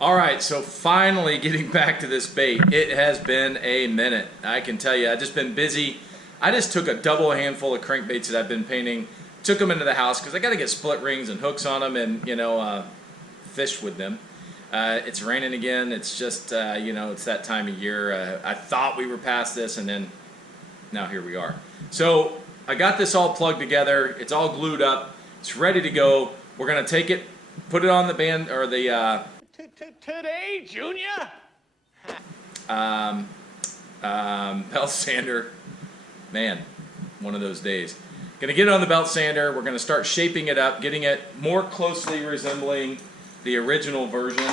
All right, so finally getting back to this bait. It has been a minute. I can tell you, I've just been busy. I just took a double handful of crankbaits that I've been painting, took them into the house because I got to get split rings and hooks on them and, fish with them. It's raining again. It's just, it's that time of year. I thought we were past this, and then now here we are. So I got this all plugged together. It's all glued up. It's ready to go. We're going to take it, put it on the band, or the... Today, Junior? belt sander. Man, one of those days. Gonna get it on the belt sander. We're gonna start shaping it up, getting it more closely resembling the original version.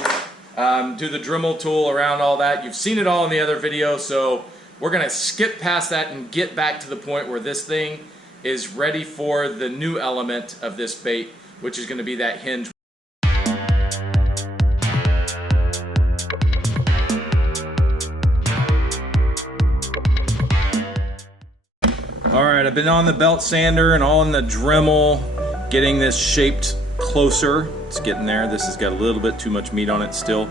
Do the Dremel tool around all that. You've seen it all in the other video, so we're gonna skip past that and get back to the point where this thing is ready for the new element of this bait, which is gonna be that hinge. All right, I've been on the belt sander and all in the Dremel, getting this shaped closer. It's getting there. This has got a little bit too much meat on it still.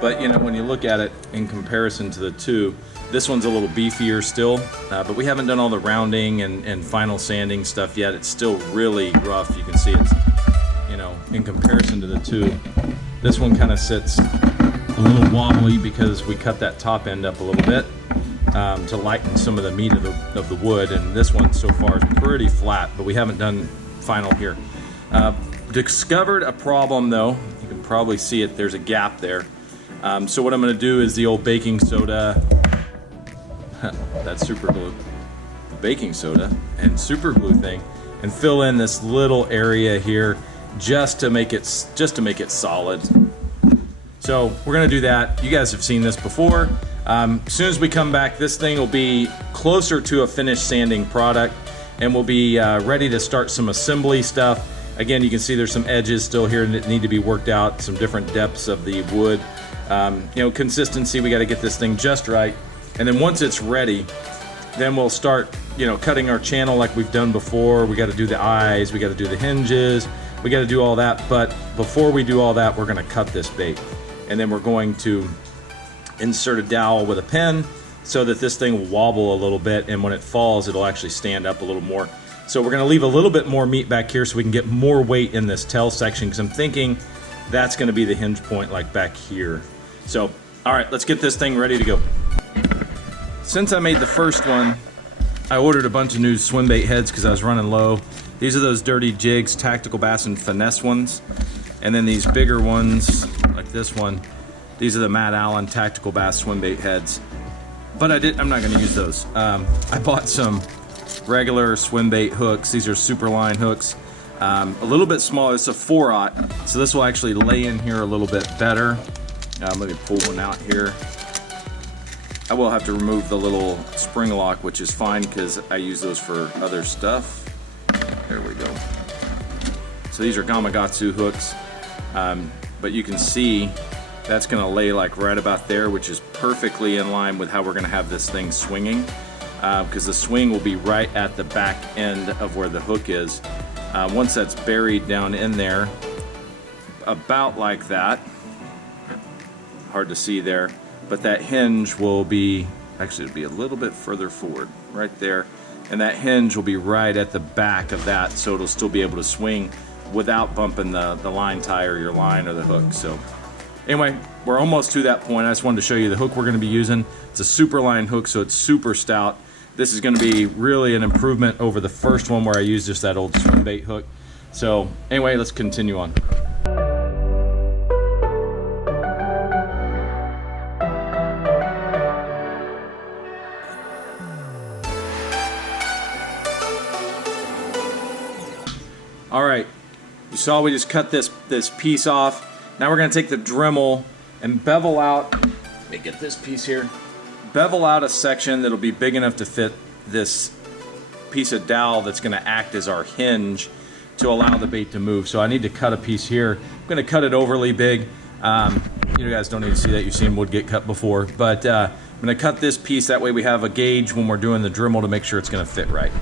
But when you look at it in comparison to the two, this one's a little beefier still, but we haven't done all the rounding and final sanding stuff yet. It's still really rough. You can see it's, in comparison to the two, this one kind of sits a little wobbly because we cut that top end up a little bit. To lighten some of the meat of the wood, and this one so far is pretty flat, but we haven't done final here. Discovered a problem though. You can probably see it, there's a gap there. So what I'm going to do is the old baking soda, that super glue, the baking soda and super glue thing, and fill in this little area here just to make it solid. So we're going to do that. You guys have seen this before. As soon as we come back, this thing will be closer to a finished sanding product, and we'll be ready to start some assembly stuff. Again, you can see there's some edges still here that need to be worked out, some different depths of the wood. Consistency, we got to get this thing just right. And then once it's ready, then we'll start, cutting our channel like we've done before. We got to do the eyes, we got to do the hinges, we got to do all that. But before we do all that, we're going to cut this bait. And then we're going to insert a dowel with a pin so that this thing will wobble a little bit, and when it falls it'll actually stand up a little more. So we're going to leave a little bit more meat back here so we can get more weight in this tail section, because I'm thinking that's going to be the hinge point, like back here. So alright, let's get this thing ready to go. Since I made the first one, I ordered a bunch of new swim bait heads because I was running low. These are those Dirty Jigs Tactical Bass and Finesse ones, and then these bigger ones like this one. These are the Matt Allen Tactical Bass swim bait heads, but I'm not going to use those. I bought some regular swim bait hooks. These are super line hooks, a little bit smaller. It's a 4/0, so this will actually lay in here a little bit better. Let me pull one out here. I will have to remove the little spring lock, which is fine because I use those for other stuff. There we go. So these are Gamakatsu hooks, but you can see that's going to lay like right about there, which is perfectly in line with how we're going to have this thing swinging, because the swing will be right at the back end of where the hook is. Once that's buried down in there, about like that, hard to see there, but that hinge will be, actually it'll be a little bit further forward, right there, and that hinge will be right at the back of that, so it'll still be able to swing without bumping the line tie or your line or the hook. So anyway, we're almost to that point. I just wanted to show you the hook we're going to be using. It's a super line hook, so it's super stout. This is going to be really an improvement over the first one where I used just that old swim bait hook. So anyway, let's continue on. All right, you saw we just cut this piece off. Now we're going to take the Dremel and bevel out, let me get this piece here, bevel out a section that'll be big enough to fit this piece of dowel that's going to act as our hinge to allow the bait to move. So I need to cut a piece here. I'm going to cut it overly big. You guys don't need to see that. You've seen wood get cut before. But I'm going to cut this piece. That way we have a gauge when we're doing the Dremel to make sure it's going to fit right.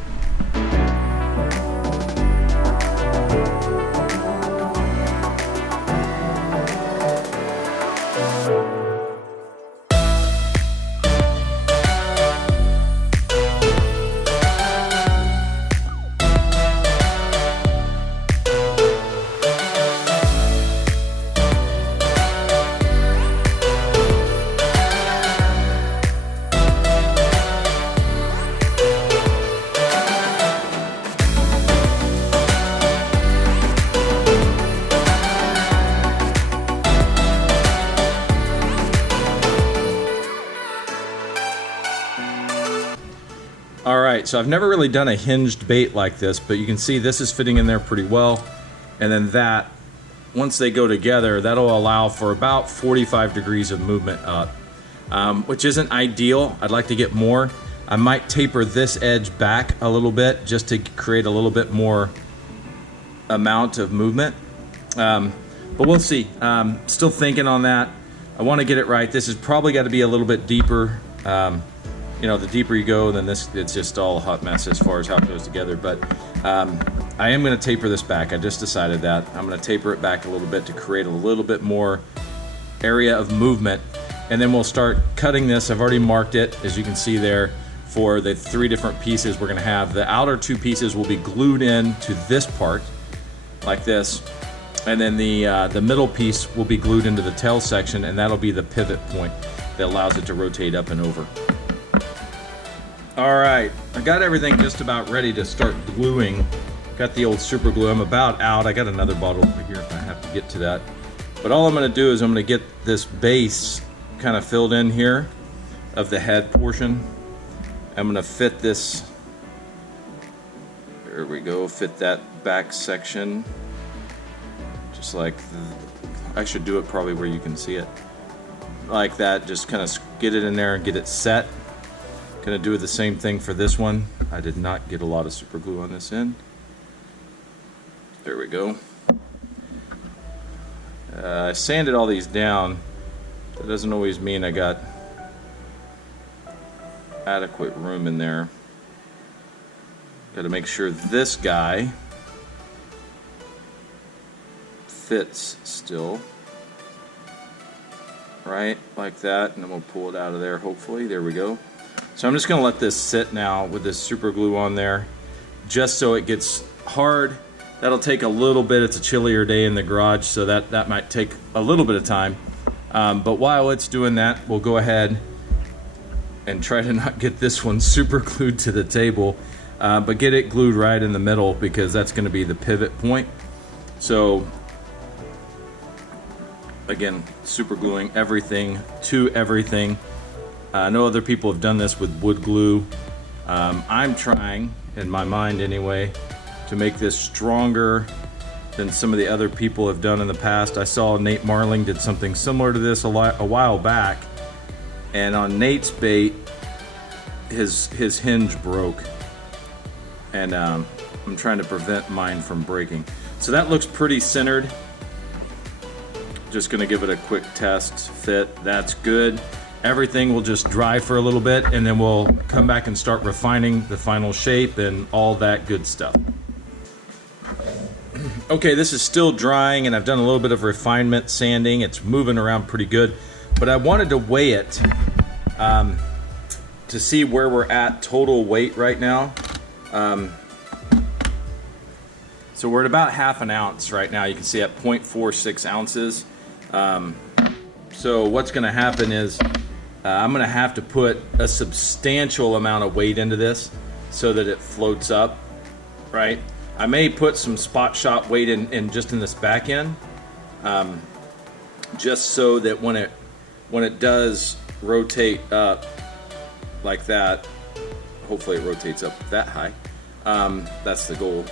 right, so I've never really done a hinged bait like this, but you can see this is fitting in there pretty well. And then that, once they go together, that'll allow for about 45 degrees of movement up, which isn't ideal. I'd like to get more. I might taper this edge back a little bit just to create a little bit more amount of movement. But we'll see. Still thinking on that. I want to get it right. This has probably got to be a little bit deeper. You know, the deeper you go, then it's just all a hot mess as far as how it goes together. But I am going to taper this back. I just decided that. I'm going to taper it back a little bit to create a little bit more area of movement. And then we'll start cutting this. I've already marked it, as you can see there, for the 3 different pieces we're going to have. The outer 2 pieces will be glued in to this part, like this. And then the middle piece will be glued into the tail section, and that'll be the pivot point that allows it to rotate up and over. All right, I got everything just about ready to start gluing. Got the old super glue. I'm about out. I got another bottle over here if I have to get to that. But all I'm going to do is I'm going to get this base kind of filled in here of the head portion. I'm going to fit this. There we go. Fit that back section. Just like I should do it probably where you can see it. Like that. Just kind of get it in there and get it set. Gonna do the same thing for this one. I did not get a lot of super glue on this end. There we go. I sanded all these down. That doesn't always mean I got adequate room in there. Got to make sure this guy fits still. Right, like that, and then we'll pull it out of there hopefully. There we go. So I'm just going to let this sit now with this super glue on there, just so it gets hard. That'll take a little bit. It's a chillier day in the garage, so that might take a little bit of time. But while it's doing that, we'll go ahead and try to not get this one super glued to the table, but get it glued right in the middle, because that's going to be the pivot point. So again, super gluing everything to everything. I know other people have done this with wood glue. I'm trying, in my mind anyway, to make this stronger than some of the other people have done in the past. I saw Nate Marling did something similar to this a while back, and on Nate's bait, his hinge broke, and I'm trying to prevent mine from breaking. So that looks pretty centered. Just gonna give it a quick test fit. That's good. Everything will just dry for a little bit, and then we'll come back and start refining the final shape and all that good stuff. Okay, this is still drying, and I've done a little bit of refinement sanding. It's moving around pretty good, but I wanted to weigh it to see where we're at total weight right now. So we're at about half an ounce right now. You can see at 0.46 ounces. So what's going to happen is I'm going to have to put a substantial amount of weight into this so that it floats up, right? I may put some spot shot weight in just in this back end, just so that when it does rotate up like that, hopefully it rotates up that high. That's the goal.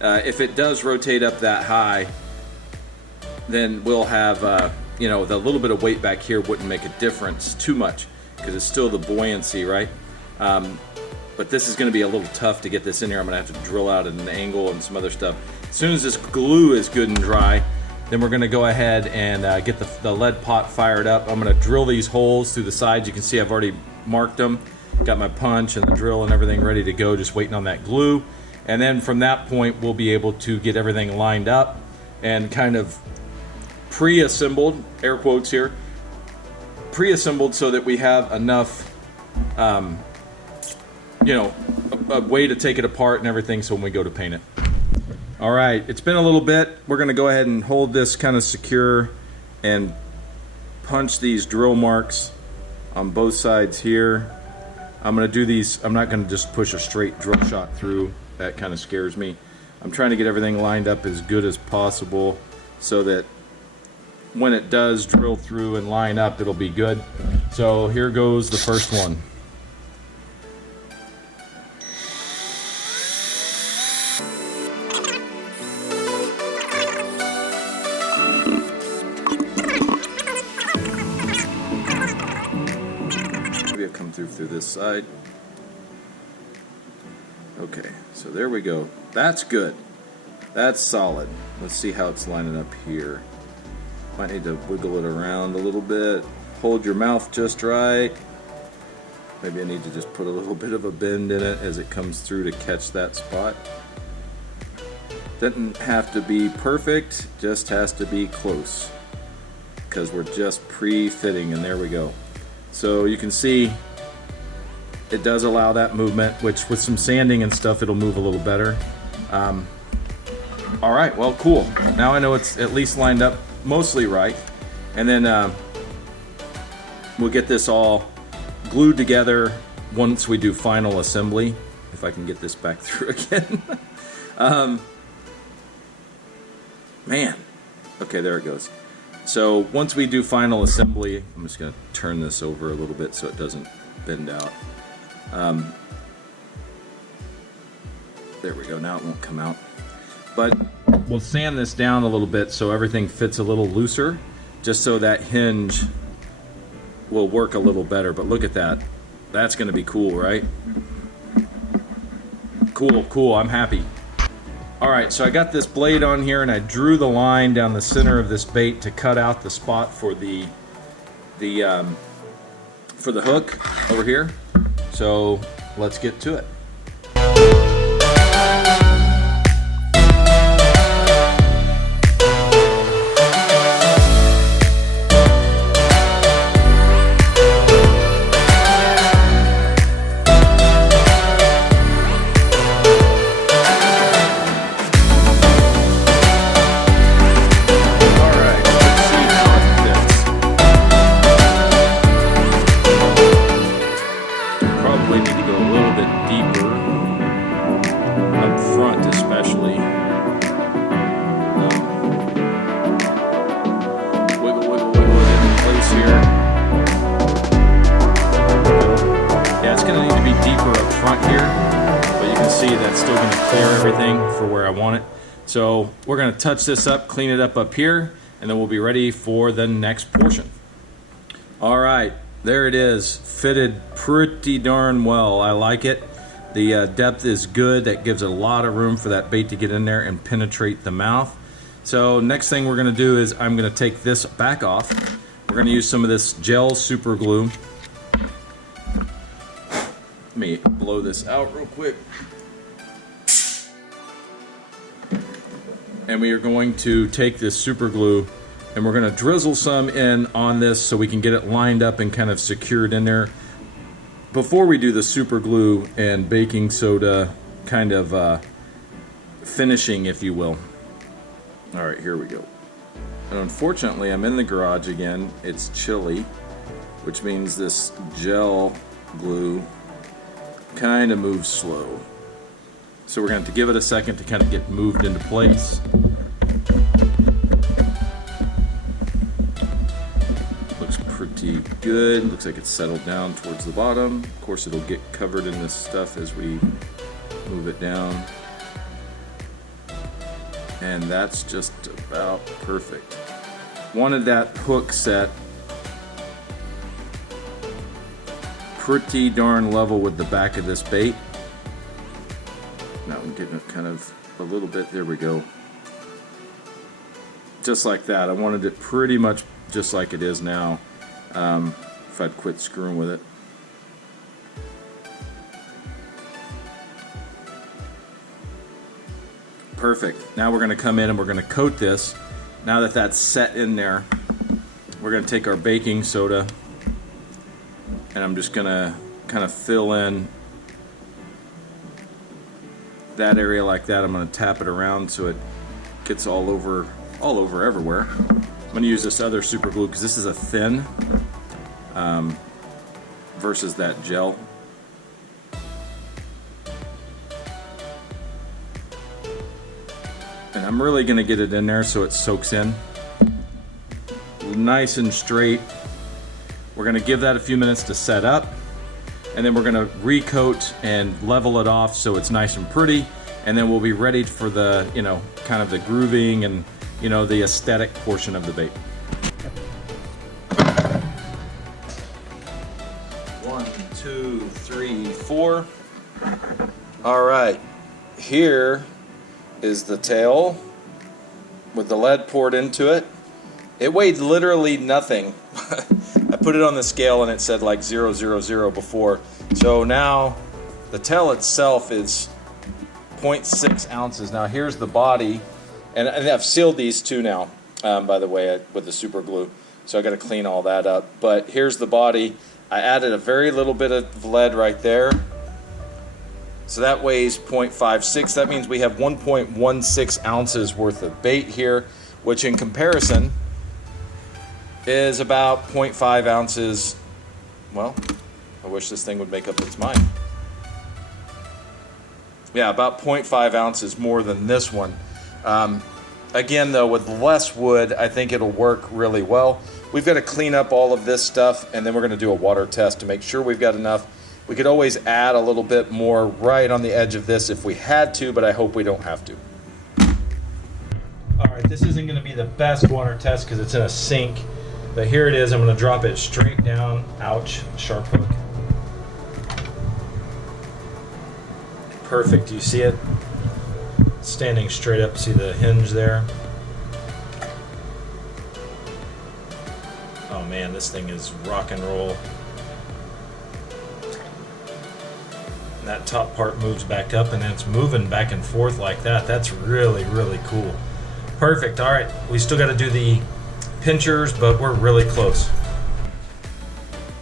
If it does rotate up that high, then we'll have you know, the little bit of weight back here wouldn't make a difference too much, because it's still the buoyancy, right? But this is going to be a little tough to get this in here. I'm going to have to drill out at an angle and some other stuff. As soon as this glue is good and dry, then we're going to go ahead and get the lead pot fired up. I'm going to drill these holes through the sides. You can see I've already marked them. Got my punch and the drill and everything ready to go, just waiting on that glue. And then from that point, we'll be able to get everything lined up and kind of pre-assembled, air quotes here, pre-assembled so that we have enough, you know, a way to take it apart and everything, so when we go to paint it. All right, it's been a little bit. We're going to go ahead and hold this kind of secure and punch these drill marks on both sides here. I'm going to do these. I'm not going to just push a straight drill shot through. That kind of scares me. I'm trying to get everything lined up as good as possible so that when it does drill through and line up, it'll be good. So here goes the first one. through this side. Okay, so there we go. That's good. That's solid. Let's see how it's lining up here. Might need to wiggle it around a little bit. Hold your mouth just right. Maybe I need to just put a little bit of a bend in it as it comes through to catch that spot. Doesn't have to be perfect, just has to be close, because we're just pre-fitting, and there we go. So you can see it does allow that movement, which with some sanding and stuff it'll move a little better. All right, well, cool. Now I know it's at least lined up mostly right, and then we'll get this all glued together once we do final assembly. If I can get this back through again. Man, okay, there it goes. So once we do final assembly, I'm just going to turn this over a little bit so it doesn't bend out. There we go, now it won't come out. But we'll sand this down a little bit so everything fits a little looser, just so that hinge will work a little better. But look at that. That's going to be cool, right? Cool, cool, I'm happy. All right, so I got this blade on here and I drew the line down the center of this bait to cut out the spot for the hook over here. So let's get to it. So we're going to touch this up, clean it up here, and then we'll be ready for the next portion. All right, there it is, fitted pretty darn well. I like it. The depth is good. That gives a lot of room for that bait to get in there and penetrate the mouth. So next thing we're going to do is I'm going to take this back off. We're going to use some of this gel super glue. Let me blow this out real quick. And we are going to take this super glue and we're going to drizzle some in on this so we can get it lined up and kind of secured in there before we do the super glue and baking soda kind of finishing, if you will. All right, here we go. And unfortunately, I'm in the garage again. It's chilly, which means this gel glue kind of moves slow. So we're going to have to give it a second to kind of get moved into place. Looks pretty good. Looks like it's settled down towards the bottom. Of course, it'll get covered in this stuff as we move it down. And that's just about perfect. Wanted that hook set pretty darn level with the back of this bait. Now I'm getting it kind of a little bit, there we go. Just like that. I wanted it pretty much just like it is now, if I'd quit screwing with it. Perfect. Now we're going to come in and we're going to coat this. Now that that's set in there, we're going to take our baking soda and I'm just going to kind of fill in that area like that. I'm going to tap it around so it gets all over everywhere. I'm going to use this other super glue because this is a thin versus that gel. And I'm really going to get it in there so it soaks in nice and straight. We're going to give that a few minutes to set up. And then we're going to recoat and level it off so it's nice and pretty, and then we'll be ready for the, kind of the grooving and, the aesthetic portion of the bait. 1, 1, 2, 3, 4. All right, here is the tail with the lead poured into it. It weighed literally nothing. I put it on the scale and it said like 000 before. So now the tail itself is 0.6 ounces. Now here's the body, and I've sealed these two now, by the way, with the super glue. So I got to clean all that up. But here's the body. I added a very little bit of lead right there. So that weighs 0.56. That means we have 1.16 ounces worth of bait here, which in comparison is about 0.5 ounces. Well, I wish this thing would make up its mind. Yeah, about 0.5 ounces more than this one. Again, though, with less wood, I think it'll work really well. We've got to clean up all of this stuff, and then we're going to do a water test to make sure we've got enough. We could always add a little bit more right on the edge of this if we had to, but I hope we don't have to. All right, this isn't going to be the best water test because it's in a sink, but here it is. I'm going to drop it straight down. Ouch, sharp hook. Perfect, you see it? Standing straight up, see the hinge there? Oh man, this thing is rock and roll. That top part moves back up and then it's moving back and forth like that. That's really, really cool. Perfect. All right, we still got to do the pinchers, but we're really close.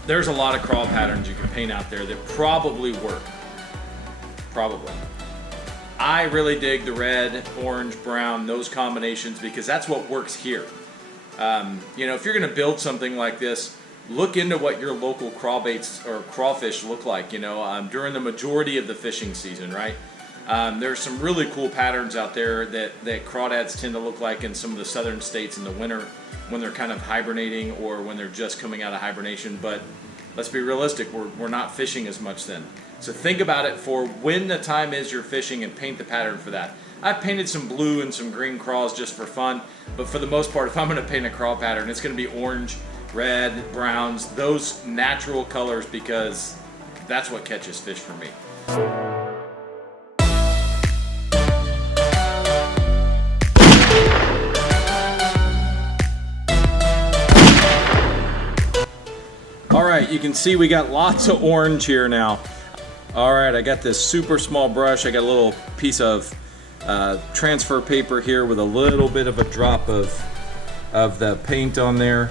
There's a lot of crawl patterns you can paint out there that probably work. Probably. I really dig the red, orange, brown, those combinations because that's what works here. You know, if you're going to build something like this, look into what your local crawbaits or crawfish look like, you know, during the majority of the fishing season, right? There's some really cool patterns out there that crawdads tend to look like in some of the southern states in the winter when they're kind of hibernating or when they're just coming out of hibernation. But let's be realistic, we're not fishing as much then. So think about it for when the time is you're fishing and paint the pattern for that. I've painted some blue and some green craws just for fun, but for the most part, if I'm going to paint a craw pattern, it's going to be orange, red, browns, those natural colors because that's what catches fish for me. All right, you can see we got lots of orange here now. All right, I got this super small brush. I got a little piece of transfer paper here with a little bit of a drop of the paint on there.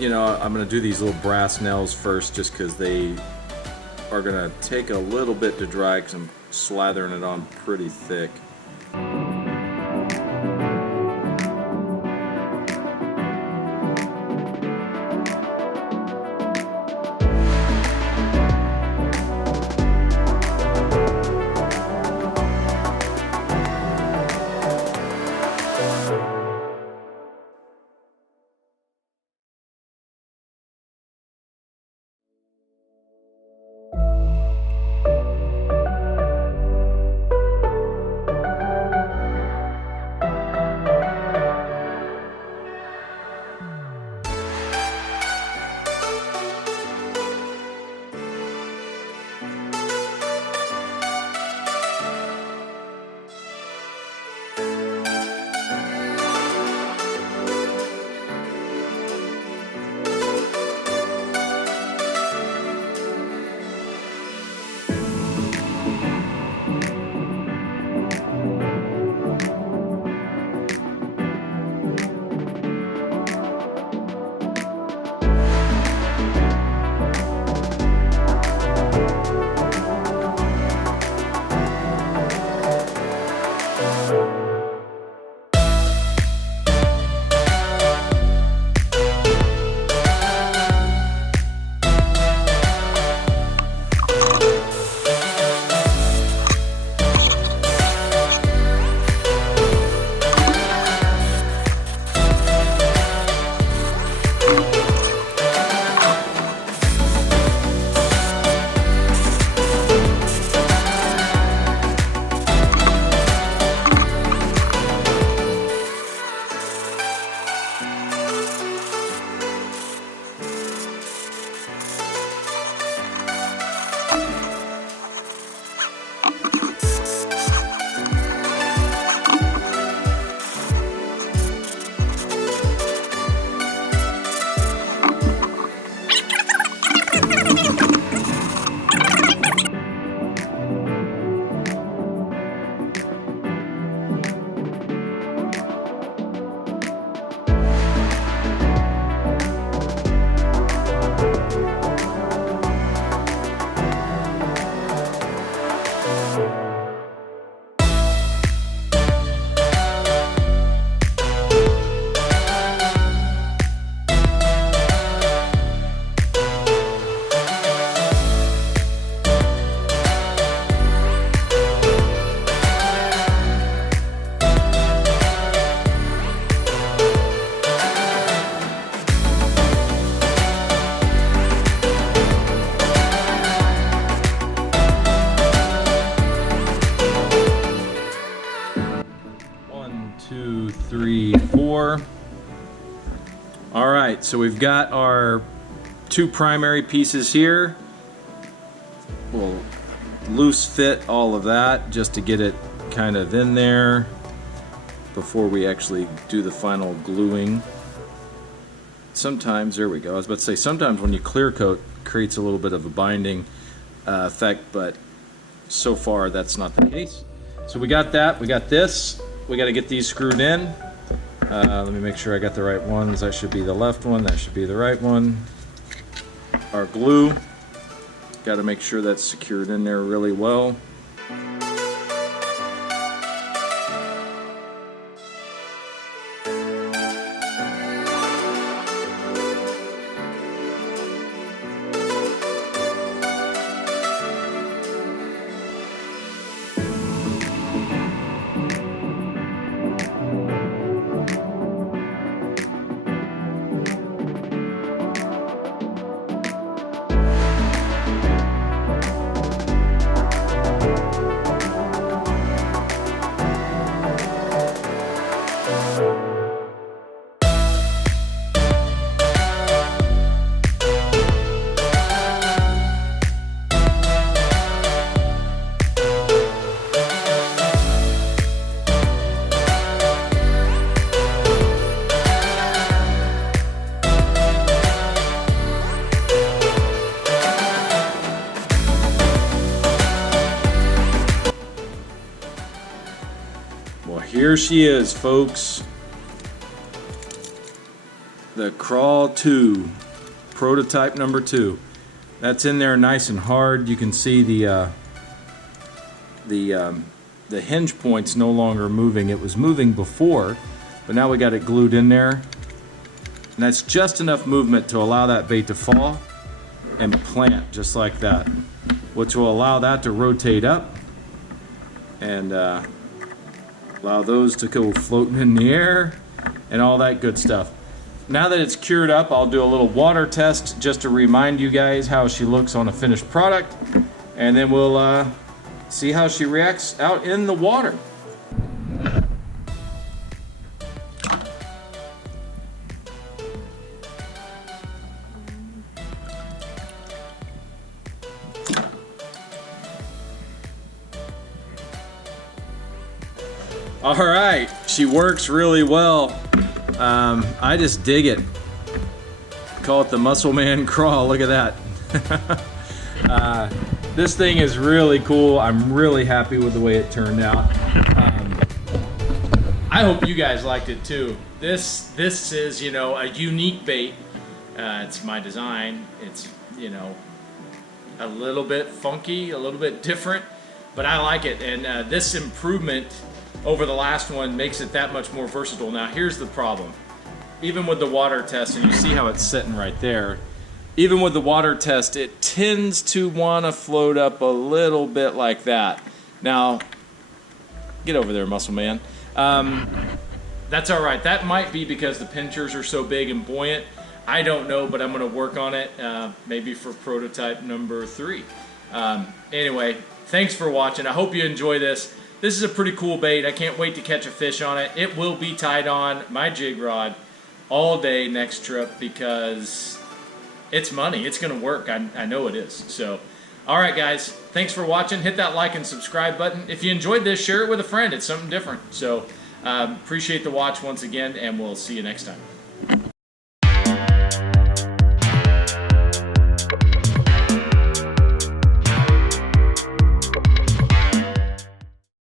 You know, I'm gonna do these little brass nails first just because they are gonna take a little bit to dry because I'm slathering it on pretty thick. All right, so we've got our 2 primary pieces here. We'll loose fit all of that just to get it kind of in there before we actually do the final gluing. Sometimes, there we go, I was about to say, sometimes when you clear coat, it creates a little bit of a binding effect, but so far that's not the case. So we got that, we got this, we got to get these screwed in. Let me make sure I got the right ones. That should be the left one, that should be the right one. Our glue, got to make sure that's secured in there really well. Well, here she is, folks. The Craw 2, prototype number 2. That's in there nice and hard. You can see the hinge point's no longer moving. It was moving before, but now we got it glued in there. And that's just enough movement to allow that bait to fall and plant just like that, which will allow that to rotate up and allow those to go floating in the air and all that good stuff. Now that it's cured up, I'll do a little water test just to remind you guys how she looks on a finished product, and then we'll see how she reacts out in the water. All right, she works really well. I just dig it. Call it the Muscle Man Craw. Look at that. This thing is really cool. I'm really happy with the way it turned out. I hope you guys liked it too. This is, you know, a unique bait. It's my design. It's, you know, a little bit funky, a little bit different, but I like it. And this improvement over the last one makes it that much more versatile. Now here's the problem. Even with the water test, and you see how it's sitting right there, even with the water test, it tends to want to float up a little bit like that. Now, get over there, muscle man. That's all right. That might be because the pinchers are so big and buoyant. I don't know, but I'm going to work on it, maybe for prototype number 3. Anyway, thanks for watching. I hope you enjoy this. This is a pretty cool bait. I can't wait to catch a fish on it. It will be tied on my jig rod all day next trip because it's money. It's going to work. I know it is. So, all right, guys. Thanks for watching. Hit that like and subscribe button. If you enjoyed this, share it with a friend. It's something different. So, appreciate the watch once again, and we'll see you next time.